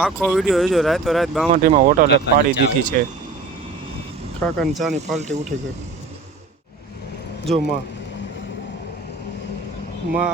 આખો વિડીયો જોજો. રાતો રાત બામાટીમાં હોટલ પાડી દીધી છે. કાકાની ચાની પાલટી ઉઠી ગઈ. જો માં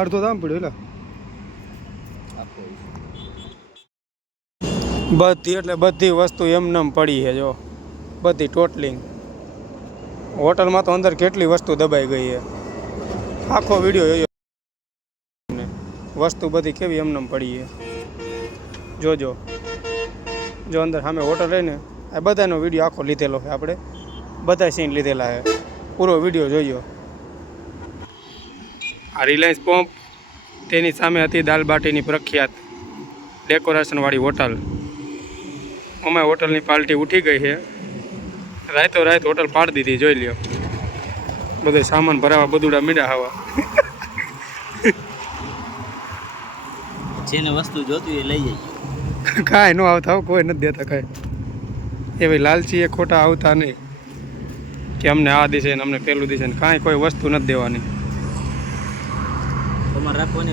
અડધો દામ પડ્યો એલા. બધી એટલે બધી વસ્તુ એમનેમ પડી છે. જો બધી ટોટલિંગ હોટલમાં તો અંદર કેટલી વસ્તુ દબાઈ ગઈ છે. આખો વિડીયો જોજો. વસ્તુ બધી કેવી એમનેમ પડી છે. જોજો જો અંદર સામે હોટલ રહીને આ બધાનો વિડીયો આખો લીધેલો છે. આપણે બધા સીન લીધેલા છે. પૂરો વિડીયો જોયો. આ રિલાયન્સ પંપ તેની સામે હતી દાલબાટીની પ્રખ્યાત ડેકોરેશનવાળી હોટલ. અમારી હોટલની પાર્ટી ઉઠી ગઈ છે. રાતો રાત હોટલ પાડી દીધી. જોઈ લ્યો બધો સામાન ભરાવા બધુડા મીડા હવા. જેને વસ્તુ જોતી એ લઈ જઈએ. કાંઈ ન આવતા કોઈ નથી દેતા કાંઈ. એવી લાલચી એ ખોટા આવતા નહીં કે અમને આ દિશે ને અમને પેલું દિશે ને કાંઈ કોઈ વસ્તુ નથી દેવાની.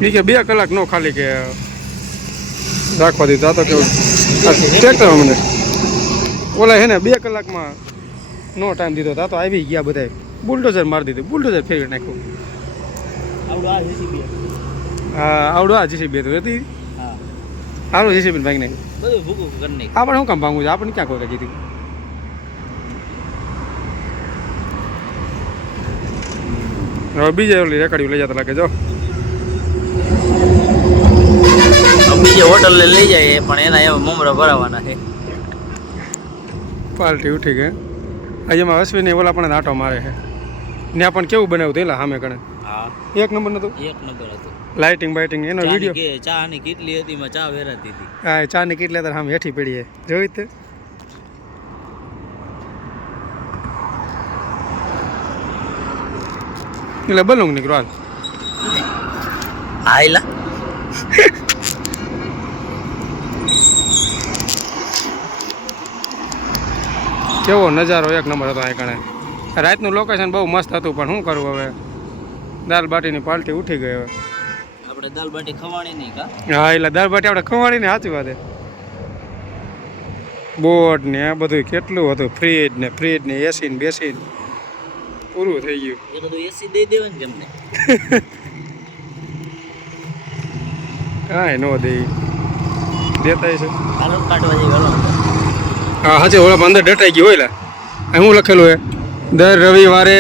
એ કે 2 કલાક નો ખાલી કે રાખવા દીધું. આ તો કેવું ટ્રેક્ટર મને ઓલા હે ને 2 કલાકમાં નો ટાઈમ દીધો. આ તો આવી ગયા બધા બુલડોઝર મારી દીધું. બુલડોઝર ફેરવી નાખ્યું. હા આવડું આ જીસીબી હતું હતી. સારું જીસીબી ભાંગી નાખ્યું. આપણે શું કામ ભાંગવું છે? આપણને ક્યાં કોઈ કીધું. હવે બીજે ઓલી રેકડીઓ લઈ જતા લાગે. જો બીજે હોટલ લઈ જાય પણ એના એવા મમરા ભરાવાના છે. પાર્ટી ઉઠી ગઈ. હજીમાં અશ્વિની ઓલા પણ આંટો મારે છે. ત્યાં પણ કેવું બનાવ્યું તેલા સામે કણે. હા 1 નંબર નતું. 1 નંબર હતું. લાઇટિંગ બાઇટિંગ એનો વિડીયો. કે ચા ની કેટલી હતી માં ચા વેરાતી હતી. હા ચા ની કેટલી તાર સામે હેઠી પડી છે. જોઈ તે એટલે બલુંગ નીકળો હાલ. આયલા કેવો નજારો 1 નંબર હતો. આ કણે રાતનું લોકેશન બહુ મસ્ત હતું પણ શું કરું હવે. દાલ બાટીની પાર્ટી ઉઠી ગઈ. હવે આપણે દાલ બાટી ખવાણી નહીં કા. હા એટલે દાલ બાટી આપણે ખવાડી ને સાચી વાત. બોર્ડ ને આ બધું કેટલું હતું. ફ્રીજ ને એસી ને બેસી પૂરું થઈ ગયું. એ બધું એસી દઈ દેવાનું કેમને. કાંઈ ન દે દેતા છે. હાલો કાઢવા જઈએ. હાલો હા હાચે ઓલા અંદર ડટાઈ ગયું હોય. શું લખેલું હે? દર રવિવારે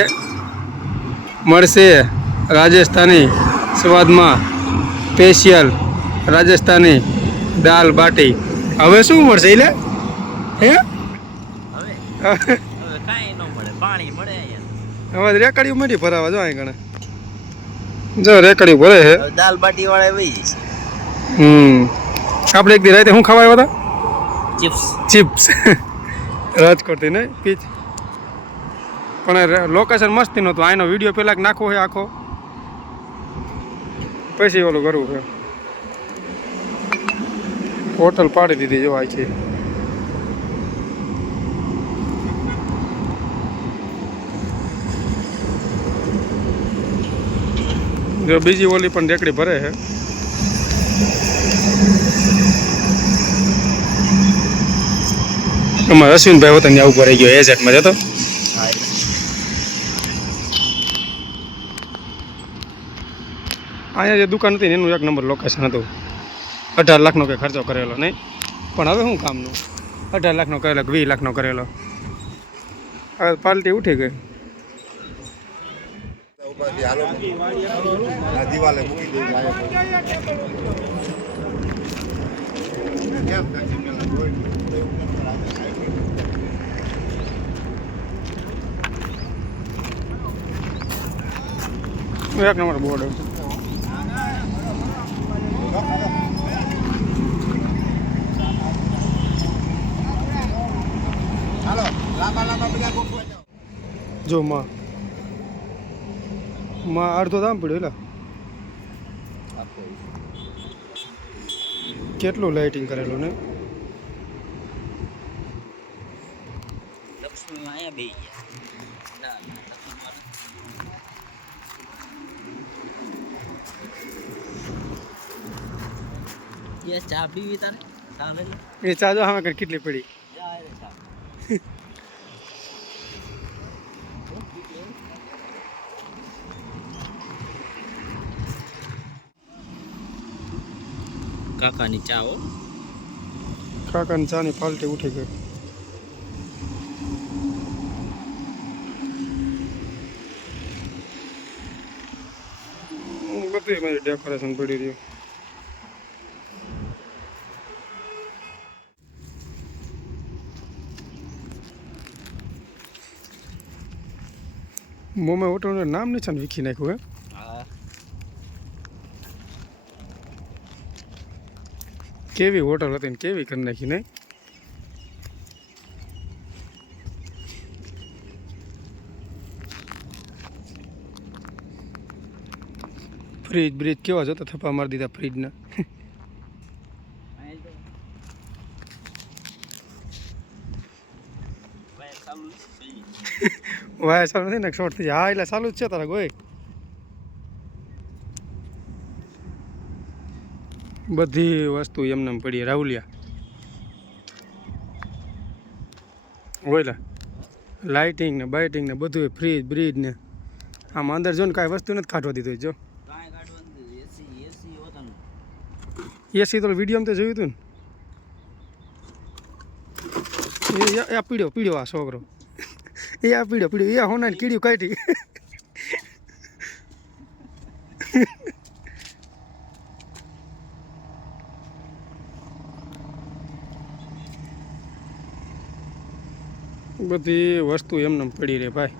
મળશે રાજસ્થાની સ્વાદમાં સ્પેશિયલ રાજસ્થાની દાલ બાટી. હવે શું મળશે એટલે હે? હવે કાંઈ ન મળે. પાણી મળે અહીંયા. હવે રેકડીઓ મળી ભરાવા. જો અહીં ગણે જો રેકડીઓ ભરે છે. દાલ બાટી વાળા વહી જશે. આપણે એક દી રાતે શું ખાવા આવ્યા હતા? ચિપ્સ રાજકોટથી ને પીચ. પણ લોકેશન મસ્તી નહોતું. આનો વિડીયો પહેલાં નાખવો છે આખો પછી ઓલું કરવું છે. હોટલ પાડી દીધી જો આખી. જો બીજી ઓલી પણ રેકડી ભરે છે. અમારે અશ્વિનભાઈ હોતા ત્યાં ઉપર રહી ગયો એજેટમાં જતો. અહીંયા જે દુકાન હતી ને એનું 1 નંબર લોકેશન હતું. 18 લાખનો કંઈ ખર્ચો કરેલો નહીં પણ હવે શું કામનું. 18 લાખનો કરેલો 20 લાખનો કરેલો. હવે પાર્ટી ઉઠી ગઈ. એક નંબર બોર્ડ. જો માં અડધો દામ પડ્યો. એલા કેટલું લાઇટિંગ કરેલું ને. ये चाबी भी तारे ચા લઈ લે. એ ચા જો આમાં કેટલી પડી. જા રે ચા. કાકાની ચા હો. કાકાની ચાની પાલટી ઉઠી ગઈ. બધું મારી ડેકોરેશન પડી રહ્યું. મોમાં હોટલનું નામ નથી ને વિખી નાખ્યું હે. હા. કેવી હોટલ હતી ને કેવી કરી નાખી નહીં. ફ્રીજ બ્રિજ કેવા જતો થપ્પા મારી દીધા ફ્રીજના. વાય ચાલુ નથી ને શોર્ટ થઈ જાય. હા એટલે ચાલુ જ છે તારા ગોય. બધી વસ્તુ એમને પડી રાહુલિયા ઓયલા લાઇટિંગ ને બાઇટિંગ ને બધું ફ્રીજ બ્રિજ ને આમ અંદર જો ને કાંઈ વસ્તુ નથી કાઢવા દીધું. જો એસી તો વિડીયોમાં તો જોયું હતું ને. એ પીડ્યો આ છોકરો. એ આ પીડ્યો એ હોના કીડ્યું કાઢી. બધી વસ્તુ એમને પડી રે ભાઈ.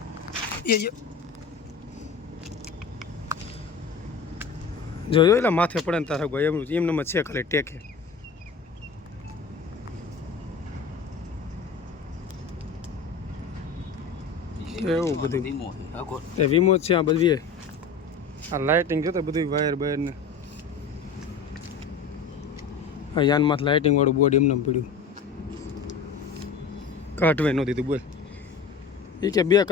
જોયો એટલે માથે પડે ને તારા ભાઈ એમનું એમને છે ખાલી ટેકે. એવું બધું એ વીમો છે આ બધી. આ લાઇટિંગ છે તો બધું વાયર બાયર ને આ યાનમાં લાઇટિંગ વાળું બોર્ડ એમને પડ્યું. કાઢવાય ન દીધું બોલ. એ કે 2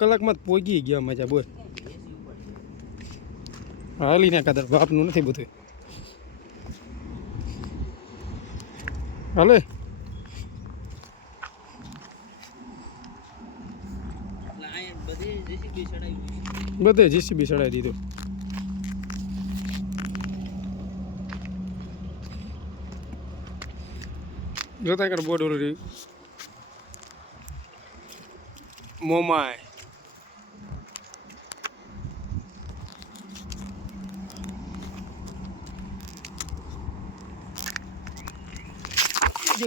કલાકમાં જ પોગી ગયા મજા બોલ. હાલી ને કદાચ બાપનું નથી બધું. હાલે બધે જીસીબી ચડાવી દીધું. જોતા કર બોર્ડ ઓલું રહ્યું મોમાય.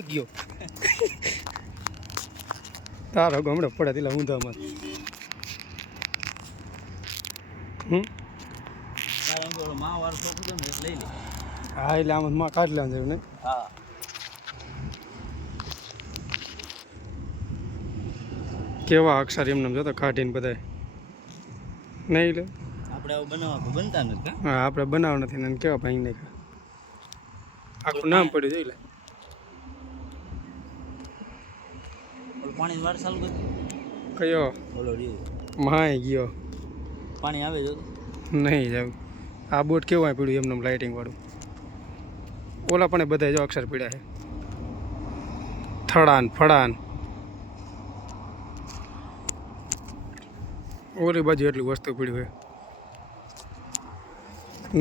ગયો તારો ગમડો પડે દિલા ઊંધામાં. હા એટલે આમ માં કાઢી લેવાનું ને. હા કેવા અક્ષર એમને જોતો કાઢીને બધાય નહીં લે. આપણે આવું બનાવવા બનતા નથી. હા આપણે બનાવ નથી ને કેવા ભાઈ નાખ્યા. આખું નામ પડ્યું જોઈ લે. પાણી વાર ચાલુ કરી. કયો ઓલો રહ્યો માય ગયો પાણી આવે જો નહીં જાવ. આ બોટ કેવું પડ્યું એમને લાઇટિંગ વાળું. ઓલા પણ બધા જો અક્ષર પીડ્યા છે થડાન ફડાન. ઓલી બાજુ એટલી વસ્તુ પડી હોય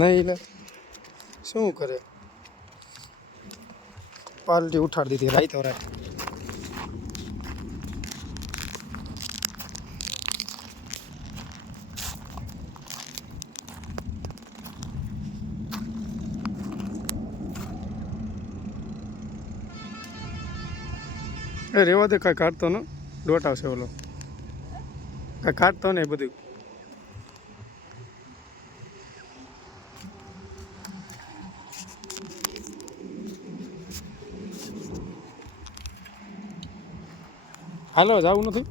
નહીં લે. શું કરે પાલટી ઉઠાડી દીધી રાઈતો રાત. એ રેવા દે કાંઈ કાઢતો ને દોટ આવશે ઓલો. કાંઈ કાઢતો ને બધું. હાલો જવું નથી.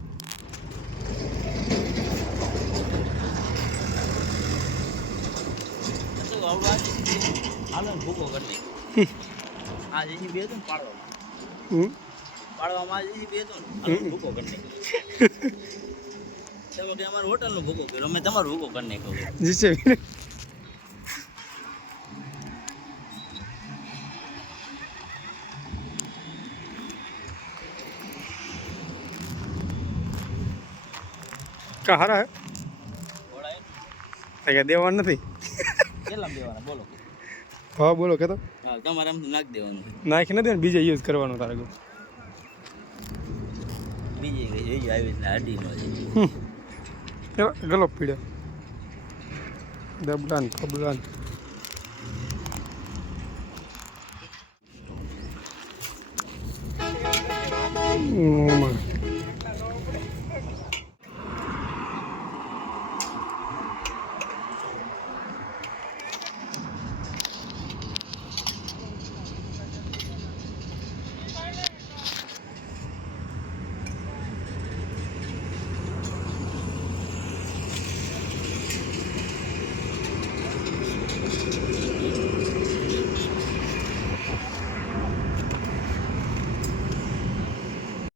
હાલો ભૂકો કરી આ જઈ બે તો પાડવામાં પાડવામાં જઈ બે તો ભૂકો કરી તમે કે અમારું હોટલનો ભૂકો કર્યો અમે તમારો ભૂકો કરી નાખ્યો જી છે. કા હારા હે ઘોડા એ કંઈ દેવાનું નથી કેટલા દેવાના બોલો હા બોલો કે તો હા તમારે આમ નાખી દેવાનું નાખી નથી ને બીજે યુઝ કરવાનો તારે કહું બીજી ગઈ આવી રીતના અડીનો છે ગલો પીડ્યો દબડાન કબડાન ઓમાં